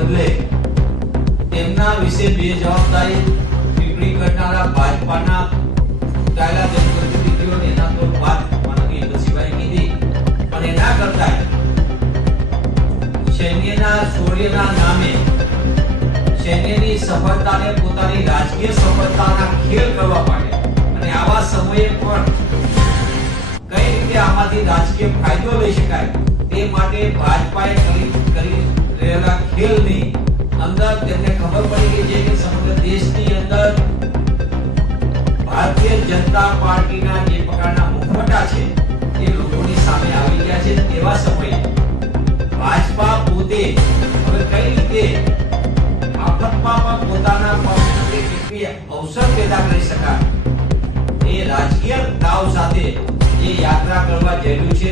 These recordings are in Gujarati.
બદલે તેમના વિશે બેજવાબદારી ટિપ્પણી કરનારા ભાજપાના ચાલ્યા જનપ્રતિનિધિઓને એના તો વાત માનનીય બચીભાઈ કીધી. પણ એના કરતા સૈન્યના શૌર્યના નામે સૈન્યની સફળતાને પોતાની રાજકીય સફળતાના ખેલ કરવા માટે અને આવા સમયે પણ કઈ રીતે આમાંથી રાજકીય ફાયદો લઈ શકાય તે માટે ભાજપાએ કે સમગ્ર દેશની અંદર ભારતીય જનતા પાર્ટીના જે પ્રકારના મુખવટા છે, એ લોકોની સામે આવી ગયા છે. તેવા સમયે ભાજપા પોતે હવે કઈ રીતે આફતમાં પણ પોતાના પક્ષને કેટલી અવસર પેદા કરી શકાય એ રાજકીય દાવ સાથે જે યાત્રા કરવા જઈ છે.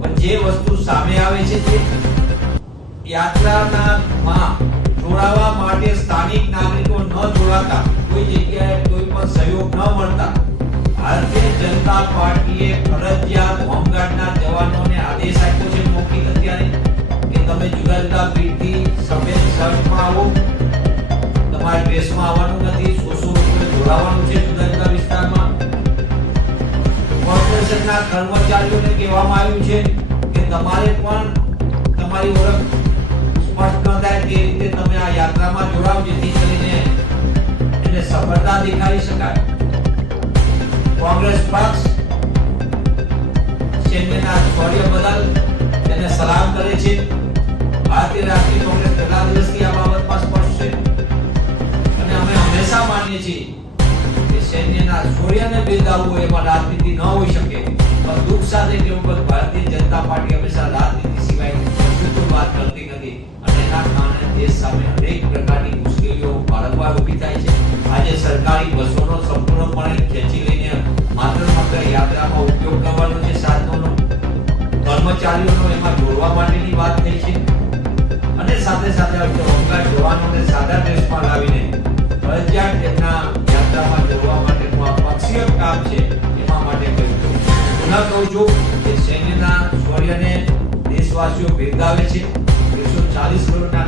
પણ જે વસ્તુ સામે આવે છે તે યાત્રાના જોડાતા કોઈ જગ્યાએ કોઈ પણ સહયોગ ન મળતા. ભારતીય જનતા પાર્ટીએ ફરજિયાત હોમગાર્ડના જવાનોને આદેશ આપ્યો છે મૌખિક અત્યારે કે તમે જુદા જુદા પીઠથી સફેદ શર્ટમાં આવો. તમારે ડ્રેસમાં આવવાનું નથી, સોસો રૂપિયા જોડાવાનું છે જુદા જુદા વિસ્તારમાં. કોર્પોરેશનના કર્મચારીઓને કહેવામાં આવ્યું છે કે તમારે પણ તમારી સફળતા દેખાડી શકાય. કોંગ્રેસ પક્ષ સૈન્યના શૌર્ય બદલ તેને સલામ કરે છે. ભારતીય રાષ્ટ્રીય કોંગ્રેસ પહેલા દિવસથી આ બાબતમાં સ્પષ્ટ છે. અને અમે હંમેશા માનીએ છીએ કે સૈન્યના શૌર્યને બિરદાવવું એમાં રાજનીતિ ન હોઈ શકે. પણ દુઃખ સાથે કેવું ભારતીય જનતા પાર્ટી જવાનોને દેશમાં લાવીને ફરજિયાત તેમના યાત્રામાં જોડવા માટેનું આ પક્ષીય કામ છે, એમાં માટે કહ્યું પુનઃ કહું છું કે સૈન્યના શૌર્યને દેશવાસીઓ બિરદાવે છે. એકસો ચાલીસ કરોડના